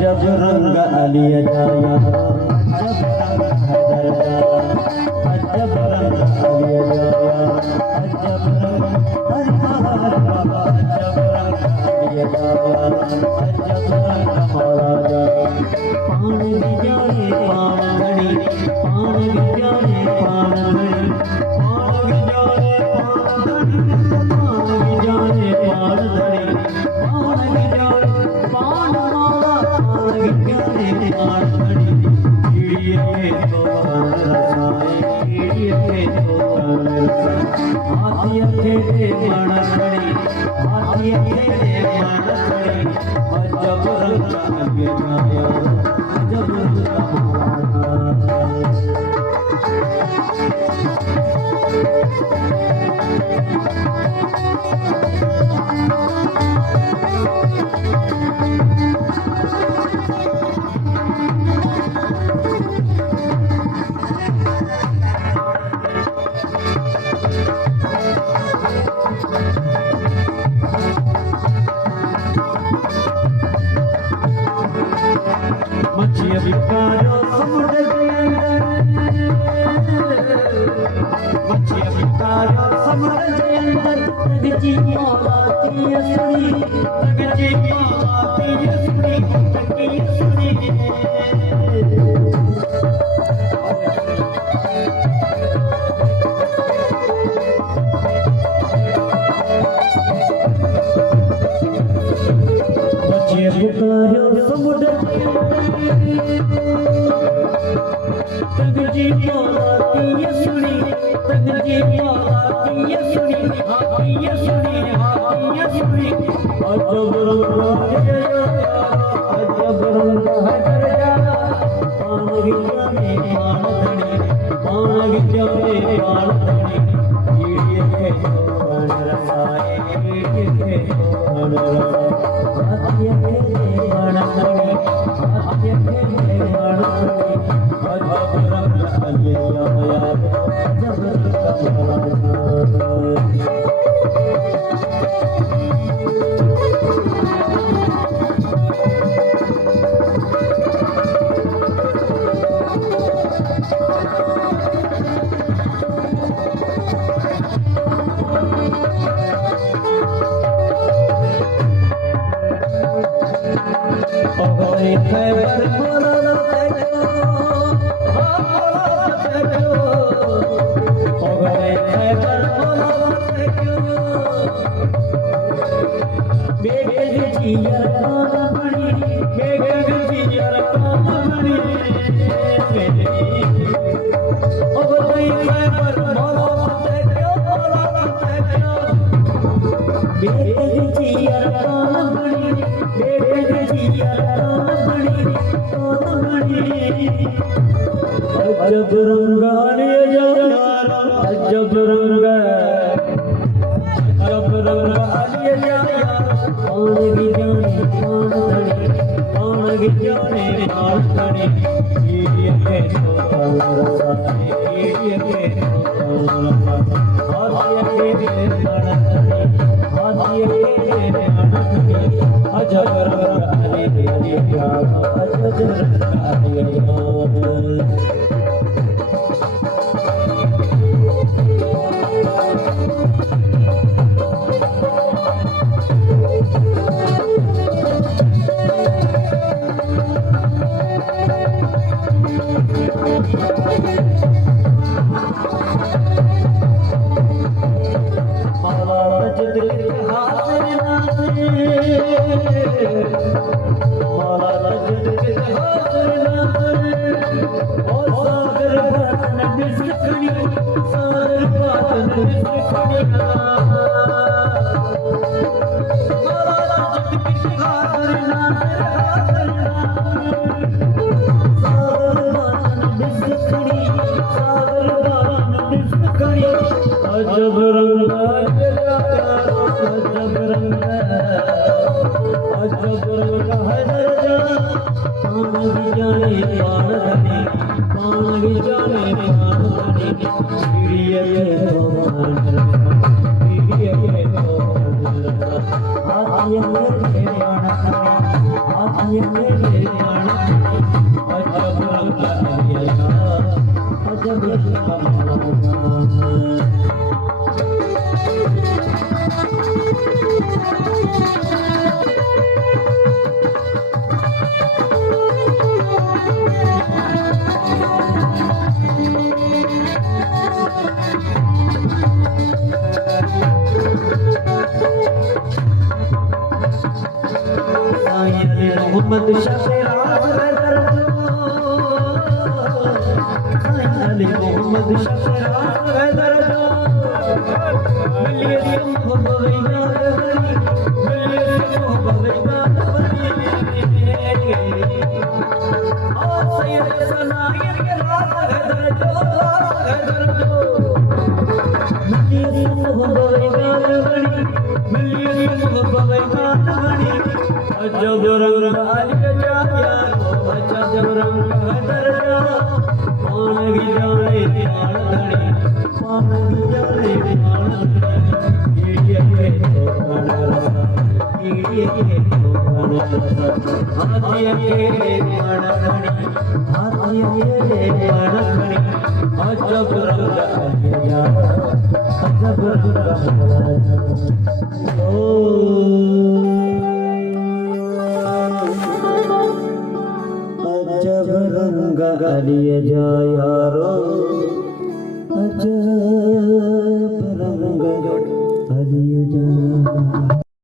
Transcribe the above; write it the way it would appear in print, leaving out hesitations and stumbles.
जब रंग आलिया जाया जब रंग आलिया जाया जब रंग आलिया जाया जब रंग मारा जाया पान भी जाए पान घड़ी पान भी जाए पान घड़ी पान भी जाए पान घड़ी पान भी जाए पान घड़ी पान भी जाए पान मारा पान भी जाए पान घड़ी कीड़िए तो रसाए कीड़िए तो रसाए हाथी अकेले मन घड़ी हाथी अकेले मन घड़ी जब रंग आगे जाया जब रंग मछिया बिकारो समुद्र के अंदर मछिया बिकारो समुद्र के अंदर तगजी मौलाती असली तगजी मौलाती असली तगजी असली मछिया बिकारो समुद्र तगजी मौलाती असली तगजी मौलाती असली हाथी असली हाथी असली अजब रंग हजर जाना पान गिजा में पान धनी पान गिजा में पान धनी कीड़िए के पान रसाए कीड़िए के पान रसाए हाथी के पान धनी हाथी के पान धनी अजब रंग आलिया जाया जब रंग मारा खैबर बोला खैबर बोला बेगे जियर काना बनी बेगे जियर काना बनी खैबर बोला बेगे जियर काना बनी बेगे जियर अजब रंग आलिया जाया अजब रंग आलिया जाया पान की जाने पान धनी पान की जाने पान धनी कीड़िए के तो कलर सारे कीड़िए के तो कलर हाथिए के पान धनी हाथिए के पान धनी अजब रंग आले आले अजब रंग आले अजब रंग अजब रंग अजब रंग पान भी जाने पान धनी पान भी जाने पान धनी कीड़िए के तो पान कीड़िए के तो हाथिए के पान धनी हाथिए के पान धनी अजब रंग अजब रंग मोहम्मद शफीराज मोहम्मद शफीराज मिलिए तुम बवैया मिलिए तुम बवैया ओ सैयद सनाई के रात हैदर जो मिलिए तुम बवैया मिलिए तुम बवैया अजब रंग आलिया यारो अजब रंग दरजा पान की जाने पान धनी पान की जाने पान धनी कीड़िए के तो कलर कीड़िए के तो कलर हाथिए के पान धनी हाथिए के पान धनी अजब रंग आलिया अजब रंग ओ अजब रंग आलिया यारो